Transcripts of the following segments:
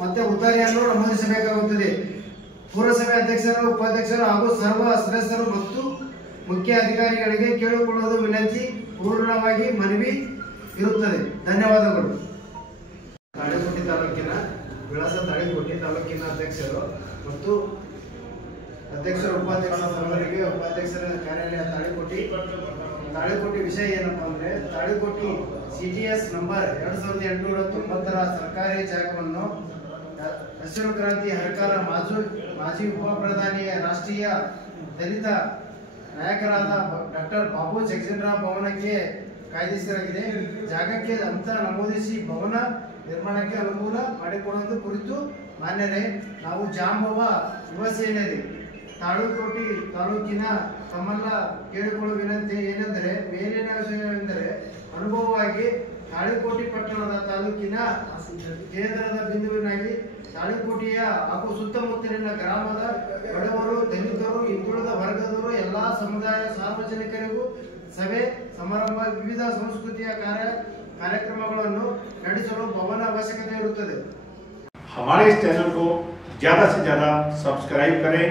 ಮತ್ತೆ ಹುದ್ದೆಯನ್ನು ನಮೂದಿಸಬೇಕಾಗುತ್ತದೆ। ಪುರಸಭೆ ಅಧ್ಯಕ್ಷರು, ಉಪಾಧ್ಯಕ್ಷರು ಹಾಗೂ ಸರ್ವ ಸದಸ್ಯರು ಮತ್ತು ಮುಖ್ಯ ಅಧಿಕಾರಿಗಳಿಗೆ ಕೇಳಿಕೊಳ್ಳುವುದು ವಿನಂತಿ ಪೂರ್ಣವಾಗಿ ಮನವಿ ಇರುತ್ತದೆ। ಧನ್ಯವಾದಗಳು। ತಾಳಿಕೋಟೆ ತಾಲೂಕಿನ ವಿಳಾಸ ತಾಳಿಕೋಟೆ ತಾಲೂಕಿನ ಅಧ್ಯಕ್ಷರು ಮತ್ತು ಉಪಾಧ್ಯಕ್ಷರಿಗೆ ಉಪಾಧ್ಯಕ್ಷರ ಕಾರ್ಯಾಲಯ ತಾಳಿಕೋಟೆ ವಿಷಯ ಏನಪ್ಪಾ ಅಂದ್ರೆ ತಾಳಿಕೋಟೆ CTS ನಂಬರ್ 2890 ಸರ್ಕಾರಿ ಜಾಗವನ್ನು ಹಸಿರು ಕ್ರಾಂತಿ ಹರಕಾರ ಮಾಜಿ ಉಪ ಪ್ರಧಾನಿ ರಾಷ್ಟ್ರೀಯ ದಲಿತ ನಾಯಕರಾದ ಡಾಕ್ಟರ್ ಬಾಬು ಜಗಜೀವನರಾಮ್ ಭವನಕ್ಕೆ ಕಾಯ್ದಿರಿಸಲಾಗಿದೆ। ಜಾಗಕ್ಕೆ ಅಂತ ನಮೂದಿಸಿ ಭವನ ನಿರ್ಮಾಣಕ್ಕೆ ಅನುಕೂಲ ಮಾಡಿಕೊಡುವುದು ಕುರಿತು ಮಾನ್ಯರೇ, ನಾವು ಜಾಂಬವ ಯುವ ಸೇನೆಯರಿ ತಾಳಿಕೋಟೆ ತಾಲೂಕಿನ ತಮ್ಮೆಲ್ಲ ಕೇಳಿಕೊಳ್ಳುವ ವಿನಂತಿ ಏನೆಂದರೆ, ಮೇಲಿನ ವಿಷಯವೆಂದರೆ ಅನುಭವವಾಗಿ ತಾಳಿಕೋಟೆ ಪಟ್ಟಣದ ತಾಲೂಕಿನ ಕೇಂದ್ರದ ಬಿಂದುವಿನಾಗಿ ತಾಳಿಕೋಟೆಯ ಹಾಗೂ ಸುತ್ತಮುತ್ತಲಿನ ಗ್ರಾಮದ ಬಡವರು, ದಲಿತರು, ಹಿಂದುಳಿದ ವರ್ಗದವರು, ಎಲ್ಲಾ ಸಮುದಾಯ ಸಾರ್ವಜನಿಕರಿಗೂ ಸಭೆ ಸಮಾರಂಭ, ವಿವಿಧ ಸಂಸ್ಕೃತಿಯ ಕಾರ್ಯಕ್ರಮಗಳನ್ನು ನಡೆಸಲು ಭವನ ಅವಶ್ಯಕತೆ ಇರುತ್ತದೆ। हमारे इस चैनल को ज़्यादा से ज़्यादा सब्सक्राइब करें,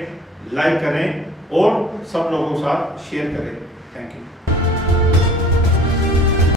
लाइक करें और सब लोगों के साथ शेयर करें। Thank you.